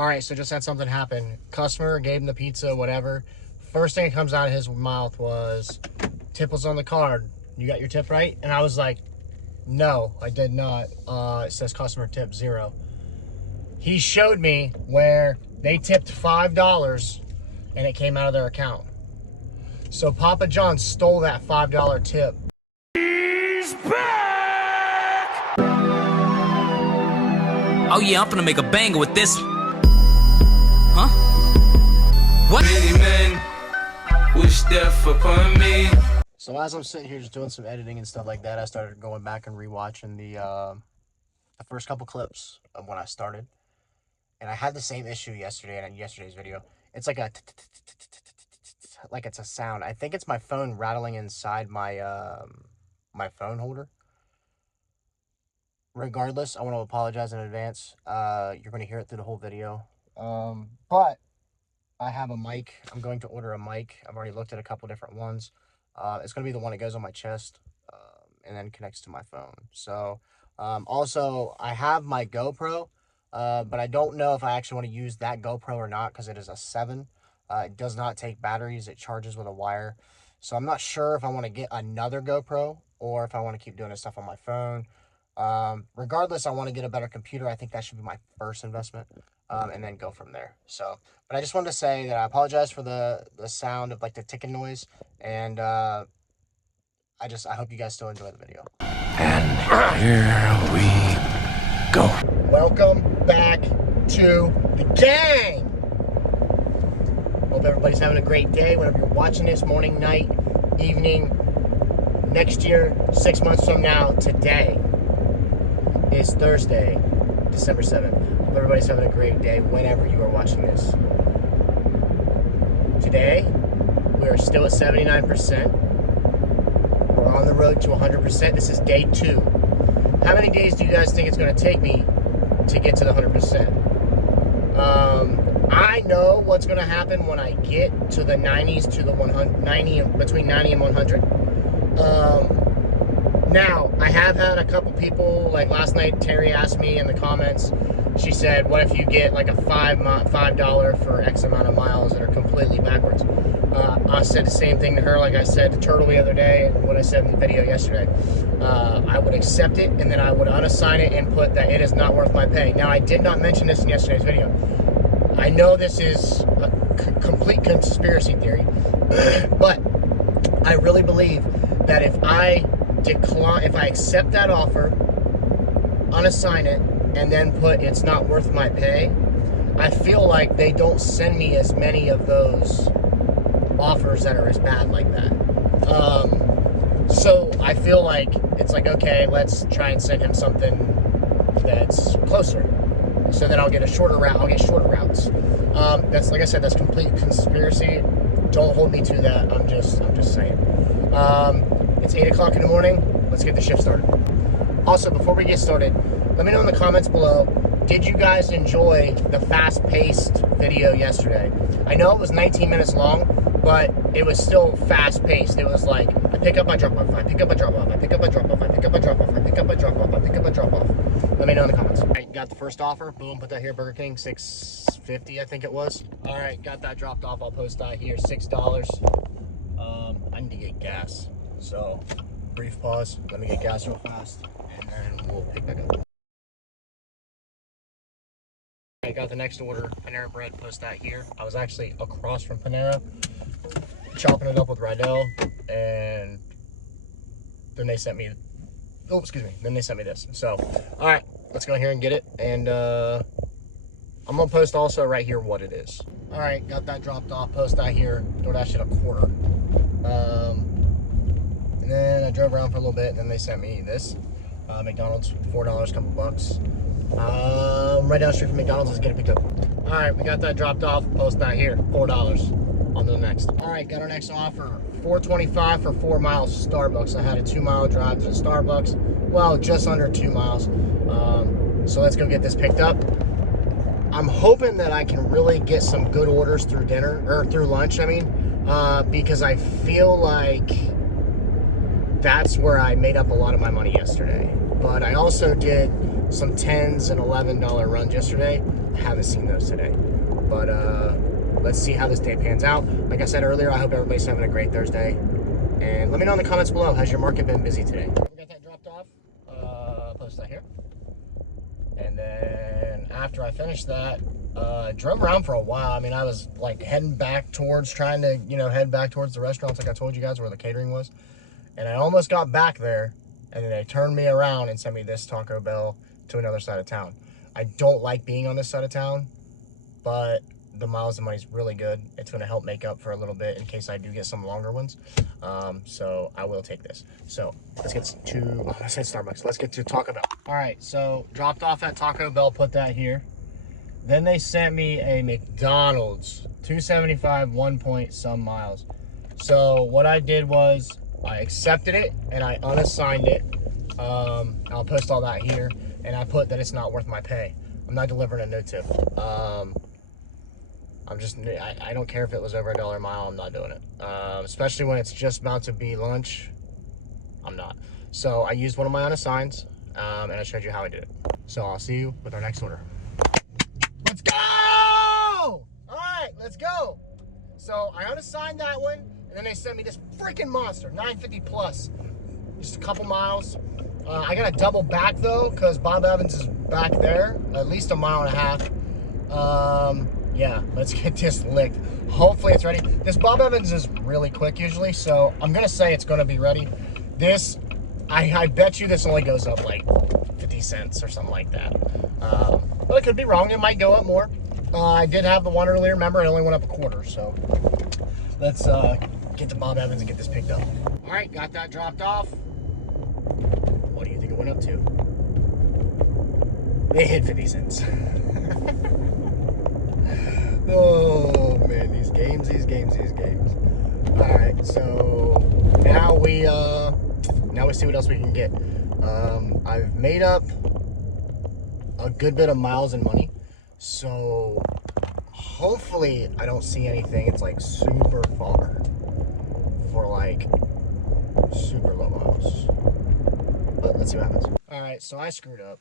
All right, so just had something happen. Customer gave him the pizza, whatever. First thing that comes out of his mouth was, tip was on the card. You got your tip right? And I was like, no, I did not. It says customer tip 0. He showed me where they tipped $5 and it came out of their account. So Papa John stole that $5 tip. He's back! Oh yeah, I'm gonna make a banger with this. Huh? What? Many men wish death upon me. So as I'm sitting here just doing some editing and stuff like that, I started going back and rewatching the first couple clips of when I started. And I had the same issue yesterday in yesterday's video. It's like a like it's a sound. I think it's my phone rattling inside my my phone holder. Regardless, I want to apologize in advance. You're going to hear it through the whole video. But I have a mic. I'm going to order a mic. I've already looked at a couple different ones. It's going to be the one that goes on my chest and then connects to my phone. So also, I have my GoPro, but I don't know if I actually want to use that GoPro or not because it is a 7. It does not take batteries. It charges with a wire. So I'm not sure if I want to get another GoPro or if I want to keep doing this stuff on my phone. Regardless, I want to get a better computer. I think that should be my first investment, and then go from there. So, but I just wanted to say that I apologize for the sound of like the ticking noise, and I hope you guys still enjoy the video. And here we go. Welcome back to the gang. Hope everybody's having a great day whenever you're watching this, morning, night, evening. Next year, 6 months from now, today is Thursday, December 7th. Hope everybody's having a great day whenever you are watching this. Today, we are still at 79%. We're on the road to 100%. This is day 2. How many days do you guys think it's going to take me to get to the 100%? I know what's going to happen when I get to the 90s to the 100, 90, between 90 and 100. Now, I have had a couple people, like last night, Terry asked me in the comments, she said, what if you get like a $5 for X amount of miles that are completely backwards? I said the same thing to her, like I said to Turtle the other day, and what I said in the video yesterday. I would accept it, and then I would unassign it and put that it is not worth my pay. Now, I did not mention this in yesterday's video. I know this is a complete conspiracy theory, but I really believe that if I accept that offer, unassign it, and then put it's not worth my pay, I feel like they don't send me as many of those offers that are as bad like that. So I feel like it's like, okay, let's try and send him something that's closer. So then I'll get a shorter route. I'll get shorter routes. That's, like I said, that's complete conspiracy. Don't hold me to that. I'm just saying. It's 8 o'clock in the morning. Let's get the shift started. Also, before we get started, let me know in the comments below, did you guys enjoy the fast-paced video yesterday? I know it was 19 minutes long, but it was still fast-paced. It was like, I pick up, I drop off, I pick up, I drop off, I pick up, I drop off, I pick up, I drop off, I pick up, I drop off, I pick up, I drop off. Let me know in the comments. All right, got the first offer. Boom, put that here, Burger King, $6.50, I think it was. All right, got that dropped off. I'll post that here, $6. I need to get gas. So, brief pause. Let me get gas real fast, and then we'll pick back up. I got the next order, Panera Bread, post that here. I was actually across from Panera, chopping it up with Rydell, and then they sent me, oh, excuse me, then they sent me this. So, all right, let's go here and get it, and I'm gonna post also right here what it is. All right, got that dropped off, post that here, DoorDash at $0.25. And then I drove around for a little bit, and then they sent me this, McDonald's, $4, couple bucks. Right down the street from McDonald's, let's get it picked up. All right, we got that dropped off, post that here, $4. On to the next. All right, got our next offer, $4.25 for 4 miles to Starbucks. I had a 2-mile drive to Starbucks, well, just under 2 miles. So let's go get this picked up. I'm hoping that I can really get some good orders through dinner, or through lunch, I mean, because I feel like that's where I made up a lot of my money yesterday. But I also did some 10s and $11 runs yesterday. I haven't seen those today. But let's see how this day pans out. Like I said earlier, I hope everybody's having a great Thursday. And let me know in the comments below, has your market been busy today? We got that dropped off. Post that here. And then after I finished that, drove around for a while. I mean, I was like heading back towards, trying to, head back towards the restaurants like I told you guys where the catering was. And I almost got back there, and then they turned me around and sent me this Taco Bell to another side of town. I don't like being on this side of town, but the miles and money's really good. It's going to help make up for a little bit in case I do get some longer ones. So I will take this. So let's get to, I said Starbucks. Let's get to Taco Bell. All right, so dropped off at Taco Bell, put that here. Then they sent me a McDonald's, 275, 1 point some miles. So what I did was I accepted it and I unassigned it. I'll post all that here. And I put that it's not worth my pay. I'm not delivering a no tip. I don't care if it was over $1 a mile, I'm not doing it. Especially when it's just about to be lunch, I'm not. So I used one of my unassigns, and I showed you how I did it. So I'll see you with our next order. Let's go! All right, let's go. So I unassigned that one, and then they sent me this freaking monster, 950 plus. Just a couple miles. I got to double back though, because Bob Evans is back there, at least 1.5 miles. Yeah, let's get this licked. Hopefully it's ready. This Bob Evans is really quick usually, so I'm gonna say it's gonna be ready. This, I bet you this only goes up like 50 cents or something like that. But I could be wrong, it might go up more. I did have the one earlier, remember, it only went up 1/4, so let's get to Bob Evans and get this picked up. All right, got that dropped off. What do you think it went up to? They hit 50 cents. Oh man, these games. All right, so now we see what else we can get. I've made up a good bit of miles and money, so hopefully I don't see anything. It's like super far for like super low miles. But let's see what happens. All right, so I screwed up.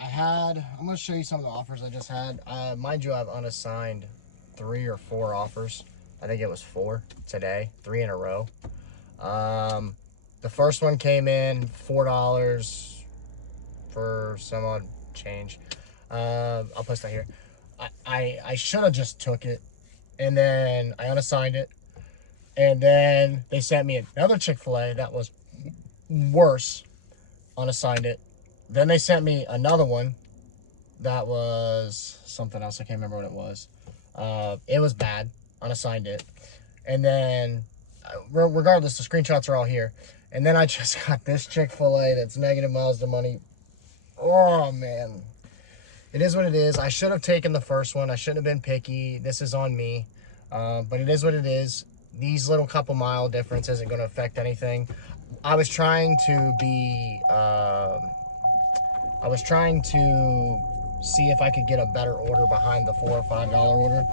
I'm going to show you some of the offers I just had. Mind you, I've unassigned 3 or 4 offers. I think it was 4 today, 3 in a row. The first one came in $4 for some odd change. I'll post that here. I should have just took it, and then I unassigned it, and then they sent me another Chick-fil-A that was worse, unassigned it. Then they sent me another one that was something else. I can't remember what it was. It was bad, unassigned it. And then, regardless, the screenshots are all here. And then I just got this Chick-fil-A that's negative miles to money. Oh, man. It is what it is. I should have taken the first one. I shouldn't have been picky. This is on me. But it is what it is. These little couple mile difference isn't going to affect anything. I was trying to see if I could get a better order behind the $4 or $5 order,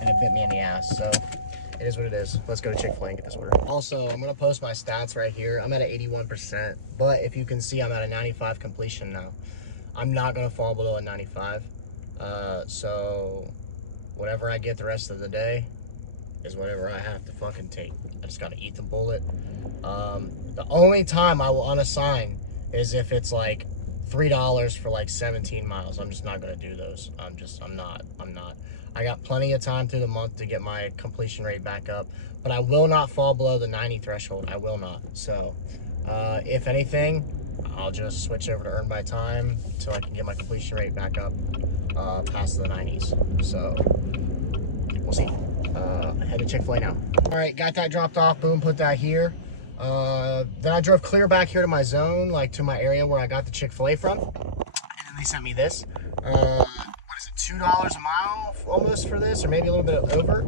and it bit me in the ass. So it is what it is. Let's go to Chick-fil-A and get this order. Also, I'm gonna post my stats right here. I'm at an 81%, but if you can see, I'm at a 95 completion now. I'm not gonna fall below a 95. So whatever I get the rest of the day is whatever I have to fucking take. I just gotta eat the bullet. The only time I will unassign is if it's like $3 for like 17 miles. I'm just not going to do those. I'm not. I got plenty of time through the month to get my completion rate back up, but I will not fall below the 90 threshold. I will not. So, if anything, I'll just switch over to earn my time until I can get my completion rate back up past the 90s. So, we'll see. Head to Chick-fil-A now. All right, got that dropped off. Boom, put that here. Then I drove clear back here to my zone, like to my area where I got the Chick-fil-A from. And then they sent me this. What is it, $2 a mile almost for this, or maybe a little bit over.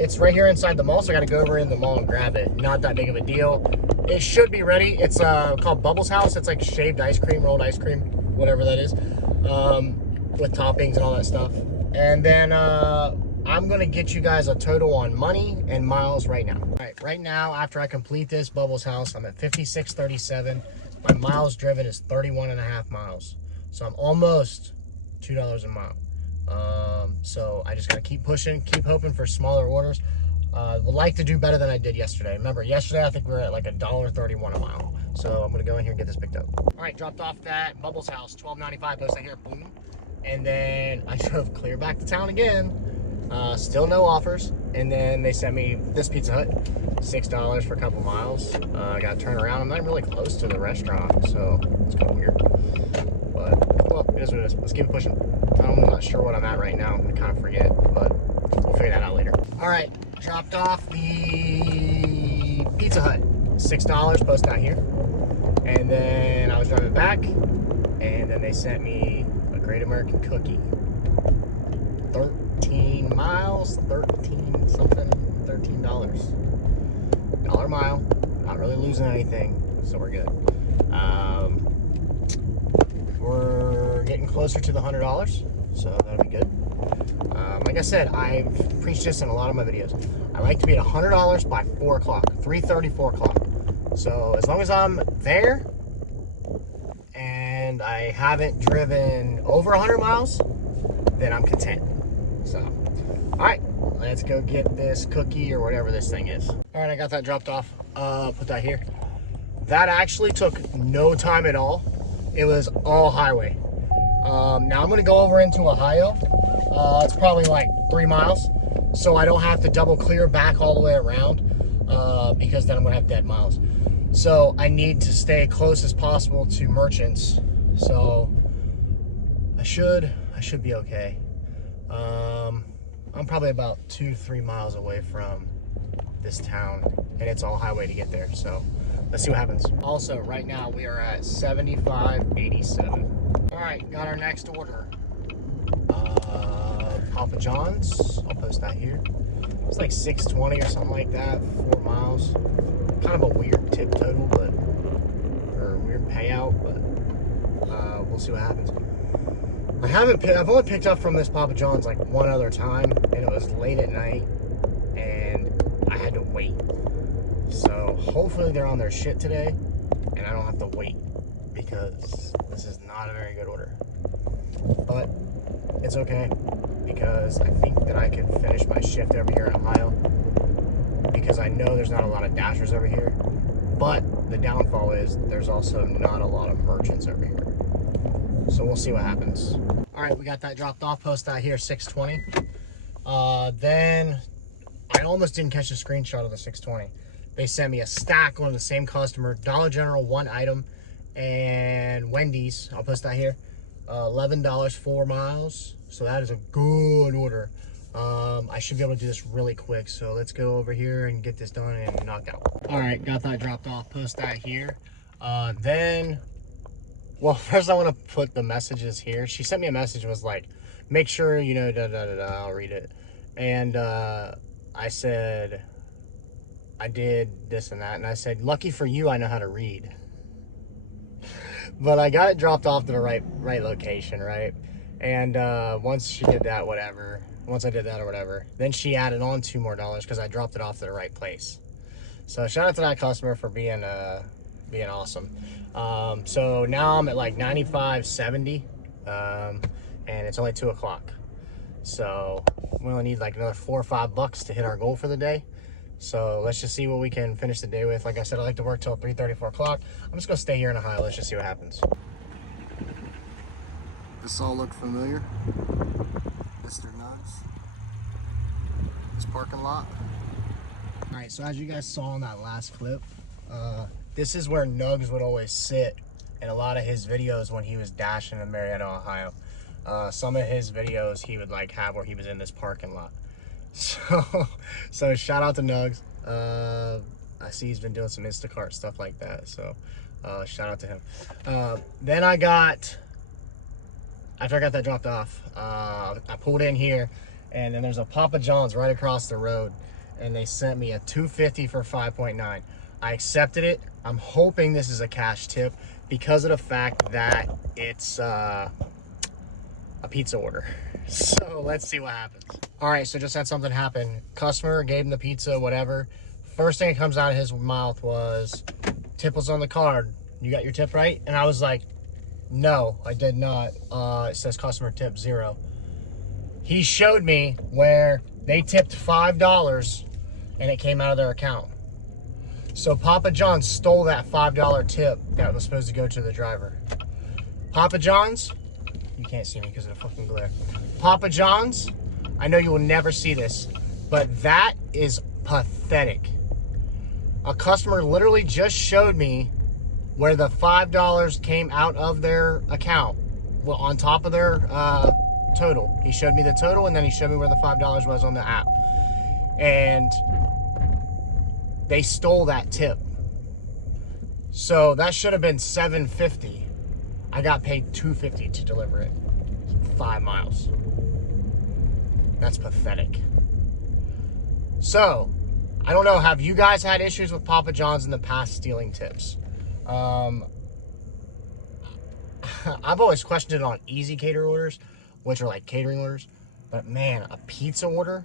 It's right here inside the mall, so I got to go over in the mall and grab it. Not that big of a deal. It should be ready. It's called Bubbles House. It's like shaved ice cream, rolled ice cream, whatever that is, with toppings and all that stuff. And then I'm going to get you guys a total on money and miles right now. All right, right now, after I complete this Bubbles House, I'm at 56.37. My miles driven is 31.5 miles. So I'm almost $2 a mile. So I just gotta keep pushing, keep hoping for smaller orders. Would like to do better than I did yesterday. Remember, yesterday I think we were at like $1.31 a mile. So I'm gonna go in here and get this picked up. All right, dropped off that Bubbles house, $12.95, post that here, boom. And then I drove clear back to town again. Still no offers. And then they sent me this Pizza Hut, $6 for a couple miles. I got to turn around. I'm not really close to the restaurant, so it's kind of weird. But, well, it is what it is. Let's keep pushing. I'm not sure what I'm at right now. I kind of forget, but we'll figure that out later. All right, dropped off the Pizza Hut, $6, post out here. And then I was driving back, and then they sent me a Great American Cookie. 13 miles, 13 something, $13. $1 mile, not really losing anything, so we're good. We're getting closer to the $100, so that'll be good. Like I said, I've preached this in a lot of my videos. I like to be at $100 by 4 o'clock, 3:30, 4 o'clock. So as long as I'm there and I haven't driven over 100 miles, then I'm content. So, all right, let's go get this cookie or whatever this thing is. All right, I got that dropped off. Put that here. That actually took no time at all. It was all highway. Now I'm gonna go over into Ohio. It's probably like 3 miles. So I don't have to double clear back all the way around because then I'm gonna have dead miles. So I need to stay close as possible to merchants. So I should be okay. I'm probably about 2-3 miles away from this town, and it's all highway to get there. So let's see what happens. Also, right now we are at 75.87. All right, got our next order. Papa John's. I'll post that here. It's like $6.20 or something like that. 4 miles. Kind of a weird tip total, but or weird payout, but we'll see what happens. I've only picked up from this Papa John's like one other time, and it was late at night, and I had to wait. So hopefully they're on their shit today, and I don't have to wait, because this is not a very good order. But it's okay, because I think that I could finish my shift over here in Ohio, because I know there's not a lot of dashers over here, but the downfall is there's also not a lot of merchants over here. So we'll see what happens. All right, we got that dropped off, post that here, 6:20. Then I almost didn't catch a screenshot of the 6:20. They sent me a stack on the same customer, Dollar General, 1 item, and Wendy's, I'll post that here, $11, 4 miles. So that is a good order. I should be able to do this really quick. So let's go over here and get this done and knock out. All right, got that dropped off, post that here. Well, first I want to put the messages here. She sent me a message, was like, make sure, you know, I'll read it. And I said, I did this and that. And I said, lucky for you, I know how to read. But I got it dropped off to the right location, right? And once she did that, whatever. Once I did that or whatever, then she added on $2 more because I dropped it off to the right place. So shout out to that customer for being awesome. So now I'm at like 95.70, and it's only 2 o'clock. So we only need like another $4 or $5 to hit our goal for the day. So let's just see what we can finish the day with. Like I said, I like to work till 3:30, 4 o'clock. I'm just gonna stay here in Ohio. Let's just see what happens. This all look familiar? Mr. Nugs. This parking lot. All right, so as you guys saw in that last clip, this is where Nugs would always sit in a lot of his videos when he was dashing in Marietta, Ohio. Some of his videos he would like have where he was in this parking lot. So shout out to Nugs. I see he's been doing some Instacart stuff like that. So shout out to him. Then after I got that dropped off, I pulled in here, and then there's a Papa John's right across the road, and they sent me a $2.50 for 5.9. I accepted it. I'm hoping this is a cash tip because of the fact that it's a pizza order. So let's see what happens. All right, so just had something happen. Customer gave him the pizza, whatever. First thing that comes out of his mouth was, tip was on the card. You got your tip right? And I was like, no, I did not. It says customer tip 0. He showed me where they tipped $5 and it came out of their account. So Papa John's stole that $5 tip that was supposed to go to the driver. Papa John's, you can't see me because of the fucking glare. Papa John's, I know you will never see this, but that is pathetic. A customer literally just showed me where the $5 came out of their account, well, on top of their total. He showed me the total, and then he showed me where the $5 was on the app. And they stole that tip. So that should have been $7.50. I got paid $2.50 to deliver it. 5 miles. That's pathetic. So, I don't know, have you guys had issues with Papa John's in the past stealing tips? I've always questioned it on easy cater orders, which are like catering orders. But man, a pizza order,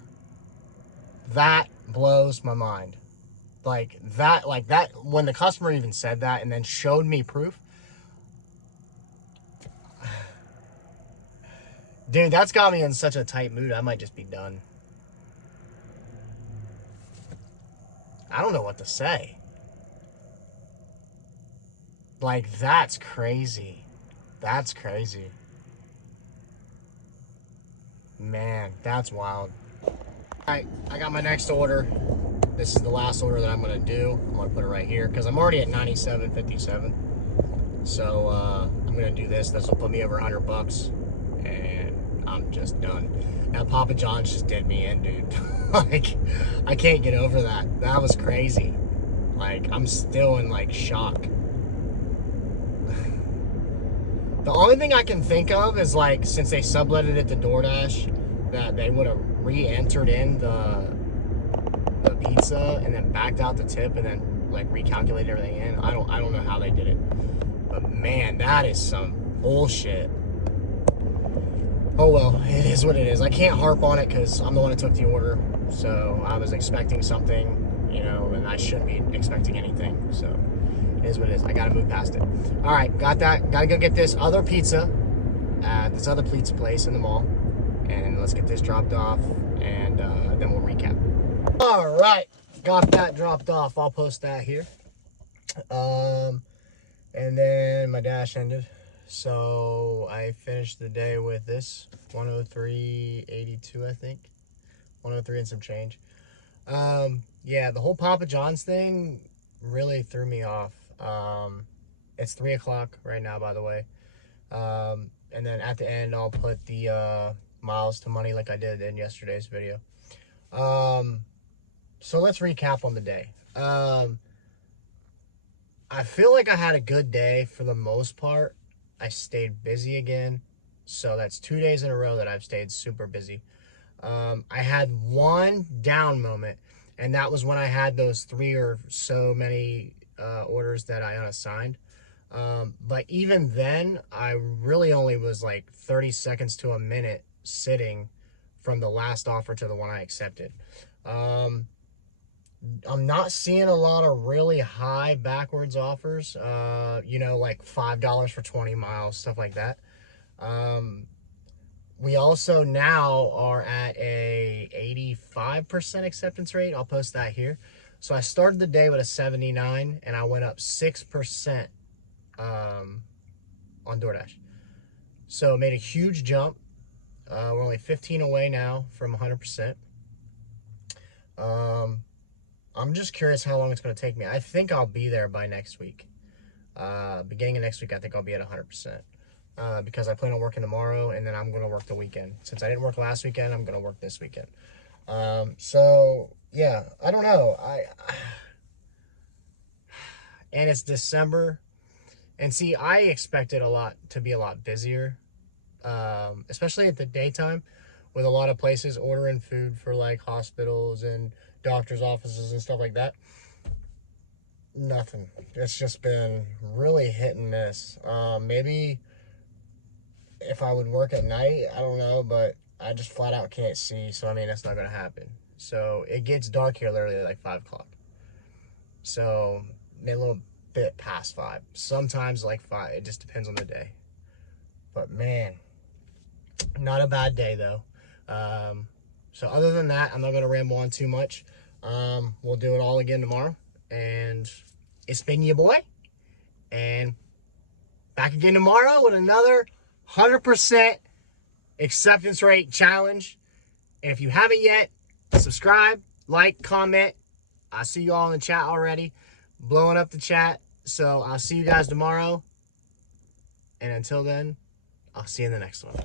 that blows my mind. Like that, when the customer even said that and then showed me proof. Dude, that's got me in such a tight mood, I might just be done. I don't know what to say. Like, that's crazy. That's crazy. Man, that's wild. Alright, I got my next order. This is the last order that I'm going to do. I'm going to put it right here because I'm already at $97.57. So, I'm going to do this. This will put me over $100. And I'm just done. Now, Papa John's just did me in, dude. Like, I can't get over that. That was crazy. Like, I'm still in, like, shock. The only thing I can think of is, like, since they subletted it to DoorDash, that they would have re-entered in the pizza and then backed out the tip and then, like, recalculated everything in. I don't know how they did it. But, man, that is some bullshit. Oh, well, it is what it is. I can't harp on it because I'm the one that took the order. So I was expecting something, you know, and I shouldn't be expecting anything. So it is what it is. I got to move past it. All right, got that. Got to go get this other pizza at this other pizza place in the mall. And let's get this dropped off, and then we'll recap. All right, got that dropped off. I'll post that here. And then my dash ended. So I finished the day with this 103.82, I think. 103 and some change. Yeah, the whole Papa John's thing really threw me off. It's 3 o'clock right now, by the way. And then at the end, I'll put the miles to money like I did in yesterday's video. So let's recap on the day. I feel like I had a good day for the most part. I stayed busy again. So that's 2 days in a row that I've stayed super busy. I had one down moment, and that was when I had those 3 or so many orders that I unassigned. But even then, I really only was like 30 seconds to a minute sitting from the last offer to the one I accepted. I'm not seeing a lot of really high backwards offers, you know, like $5 for 20 miles, stuff like that. We also now are at a 85% acceptance rate. I'll post that here. So I started the day with a 79 and I went up 6% on DoorDash. So made a huge jump. We're only 15 away now from 100%. I'm just curious how long it's going to take me. I think I'll be there by next week. Beginning of next week, I think I'll be at 100%. Because I plan on working tomorrow, and then I'm going to work the weekend. Since I didn't work last weekend, I'm going to work this weekend. So, yeah, I don't know. And it's December. And see, I expected to be a lot busier. Especially at the daytime, with a lot of places ordering food for, like, hospitals and doctor's offices and stuff like that. Nothing. It's just been really hit and miss. Maybe if I would work at night, I don't know, but I just flat out can't see, so I mean, that's not going to happen. So it gets dark here literally like 5 o'clock. So made a little bit past 5. Sometimes like 5. It just depends on the day. But man, not a bad day though. So other than that, I'm not going to ramble on too much. We'll do it all again tomorrow. And it's been your boy. And back again tomorrow with another 100% acceptance rate challenge. And if you haven't yet, subscribe, like, comment. I see you all in the chat already, blowing up the chat. So I'll see you guys tomorrow. And until then, I'll see you in the next one.